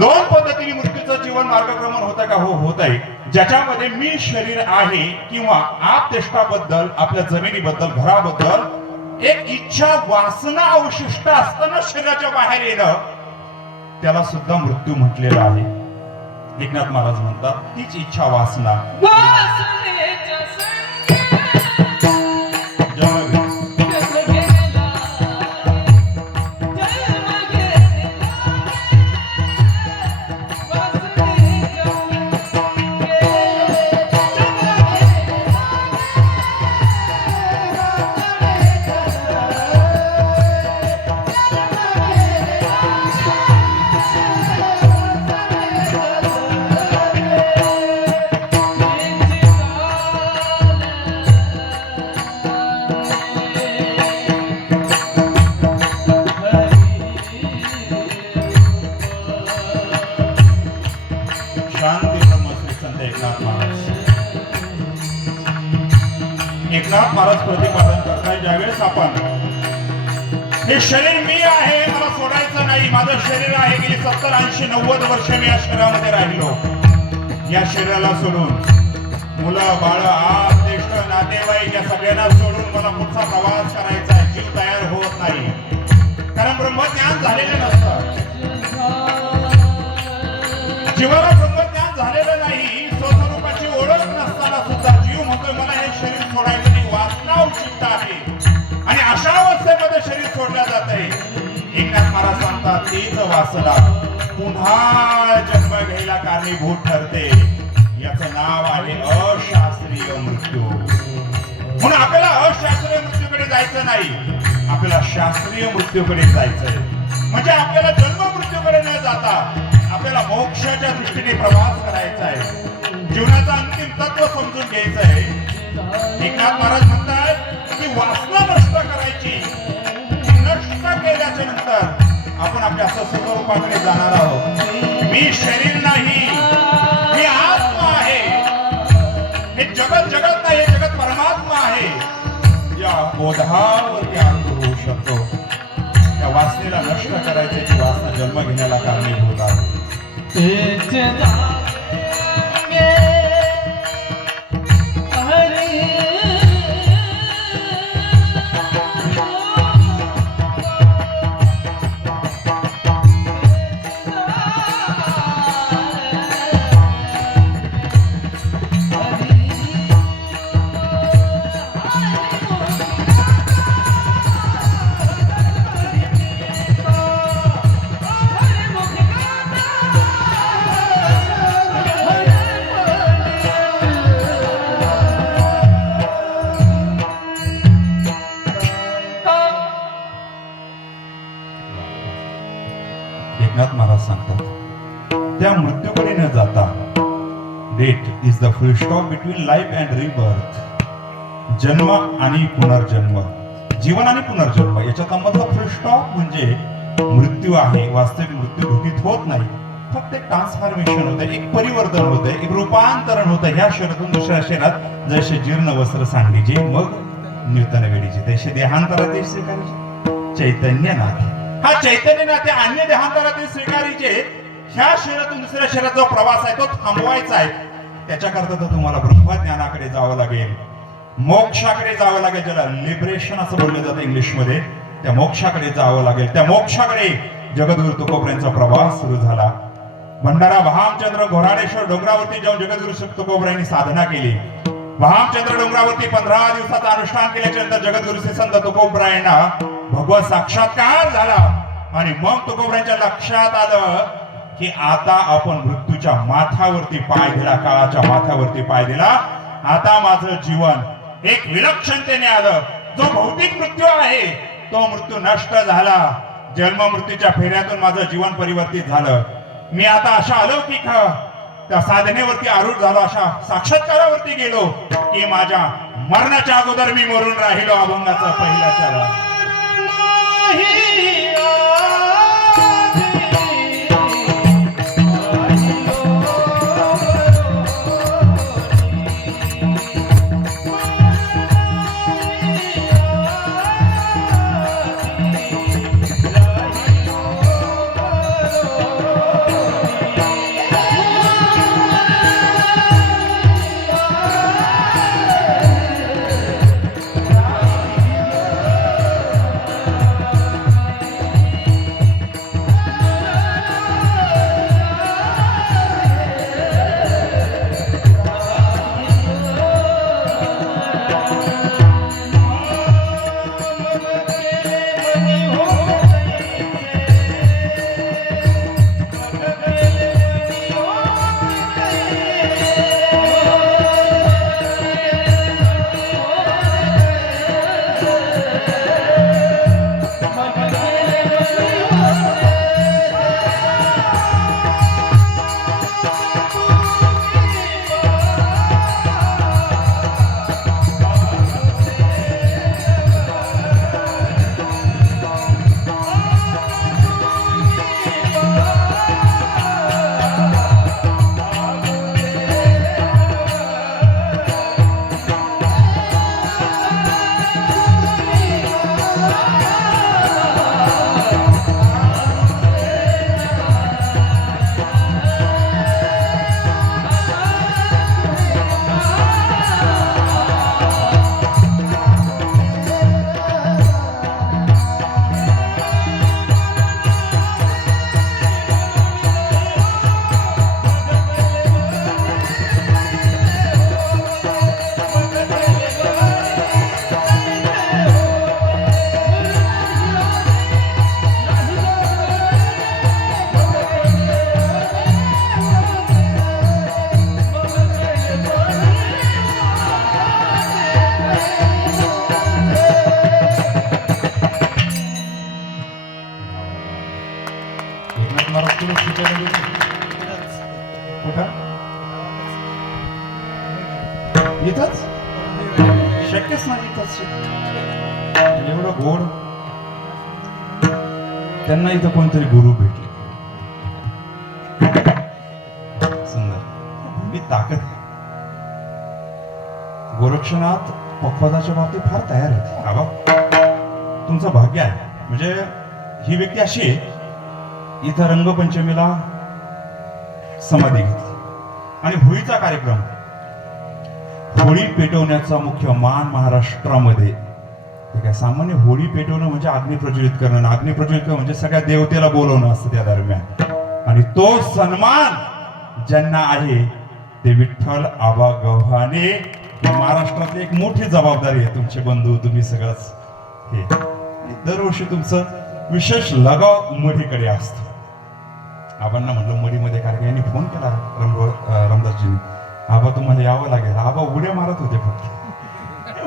दोन पद्धतीने मृत्यूचं जीवन मार्गक्रमण होतं का? हो होत आहे ज्याच्यामध्ये मी शरीर आहे किंवा आपतेष्टाबद्दल आपल्या जमिनीबद्दल घराबद्दल एक इच्छा वासना अवशिष्ट असताना शरीराच्या बाहेर येणं त्याला सुद्धा मृत्यू म्हटलेला आहे. एकनाथ महाराज म्हणतात तीच इच्छा वासना. एकनाथ महाराज एकनाथ महाराज प्रतिपादन करताय ज्यावेळेस आपण हे शरीर मी आहे मला सोडायचं नाही. माझं शरीर आहे गेली सत्तर ऐंशी नव्वद वर्ष मी या शरीरामध्ये राहिलो. या शरीराला सोडून मुलं बाळ आप ज्येष्ठ नातेवाईक या सगळ्यांना सोडून मला पुढचा प्रवास करायचा आहे. जीव तयार होत नाही. कारण ब्रह्मज्ञान झालेलं नसतं. जीवाला शरीर सोडल्या जात. आहे एकनाथ महाराज सांगतात तीच वासना. पुन्हा जन्म घ्यायला कारणीभूत ठरते. याचं नाव आहे अशास्त्रीय मृत्यू. म्हणून आपल्याला अशास्त्रीय मृत्यूकडे जायचं नाही. आपल्याला शास्त्रीय मृत्यूकडे जायचंय. म्हणजे आपल्याला जन्म मृत्यूकडे न जाता आपल्याला मोक्षाच्या दृष्टीने प्रवास करायचा आहे जीवनाचं अंतिम तत्व समजून घ्यायचं आहे एकनाथ महाराज म्हणतात की वासना नष्ट करायची. आपण आपल्या स्वस्वरूपाकडे जाणार आहोत. मी शरीर नाही मी आत्मा आहे. हे जगत जगत नाही हे जगत परमात्मा आहे. या बोधावरती आरूढ होऊ शकतो. त्या वासनेला नष्ट करायचे ती वासना जन्म घेण्याला कारणीभूत आहे. सांगतात. त्या मृत्यूकडे न जाता death is the full stop between life and rebirth. जन्म आणि पुनर्जन्म. जीवन आणि पुनर्जन्म याच्यात मधला फुल स्टॉप म्हणजे मृत्यू आहे वास्तविक मृत्यू घटित होत नाही. फक्त एक ट्रान्सफॉर्मेशन होते एक परिवर्तन होतं एक रूपांतरण होतं. ह्या शहरातून दुसऱ्या शहरात जसे जीर्ण वस्त्र सांडीचे मग नूतन वेळीचे तसे देहांतरात चैतन्य स्वीकारायचे हा चैतन्यनाथ हे अन्य देहांतरातील स्वीकारीचे ह्या शहरातून दुसऱ्या शहरात जो प्रवास आहे तो थांबवायचा आहे. त्याच्याकरता तर तुम्हाला ब्रह्मज्ञानाकडे जावं लागेल. मोक्षाकडे जावं लागेल ज्याला लिबरेशन असं बोललं जातं इंग्लिशमध्ये. त्या मोक्षाकडे जावं लागेल. त्या मोक्षाकडे जगद्गुरु तुकोबऱ्यांचा प्रवास सुरू झाला. भंडारा भामचंद्र घोराडेश्वर डोंगरावरती जाऊन जगद्गुरु तुकोबऱ्यांनी साधना केली. भामचंद्र डोंगरावरती पंधरा दिवसाचा अनुष्ठान केल्याच्यानंतर जगद्गुरु श्री संत तुकोबरायांना भगवत साक्षात्कार झाला. आणि मग तुकोबरायांच्या लक्षात आलं की आता आपण मृत्यूच्या माथावरती पाय दिला काळाच्या माथावरती पाय दिला. आता माझं जीवन एक विलक्षणतेने आलं. जो भौतिक मृत्यू आहे तो मृत्यू नष्ट झाला. जन्म मृत्यूच्या फेऱ्यातून माझं जीवन परिवर्तित झालं. मी आता अशा आलो की ख त्या साधनेवरती आरूढ झालो अशा साक्षात्कारावरती गेलो की माझ्या मरणाच्या अगोदर मी मरून राहिलो अभंगाचा पहिला चरण. इथंच? शक्यच नाही इथंच. एवढं गोड. त्यांना इथं कोणतरी गुरु भेटले. सुंदर. मी ताकद गोरक्षनाथ पक्वादाच्या बाबतीत फार तयार होते बाबा तुमचं भाग्य आहे. म्हणजे ही व्यक्ती अशी आहे इथं रंगपंचमीला समाधी घेतली. आणि होळीचा कार्यक्रम. होळी पेटवण्याचा मुख्य मान महाराष्ट्रामध्ये. काय सामान्य होळी पेटवणं म्हणजे अग्नी प्रज्वलित करणं. अग्नी प्रज्वलित करणं म्हणजे सगळ्या देवतेला बोलवणं असतं त्या दरम्यान. आणि तो सन्मान ज्यांना आहे ते विठ्ठल आबा गव्हाणे. महाराष्ट्रातली एक मोठी जबाबदारी आहे. तुमचे बंधू तुम्ही सगळंच हे. दरवर्षी तुमचं विशेष लगाव उमरीकडे असतो. आबांना म्हटलं मुलीमध्ये कारण यांनी फोन केला रमरो आबा तुम्हाला यावं लागेल. आबा उड्या मारत होते फक्त.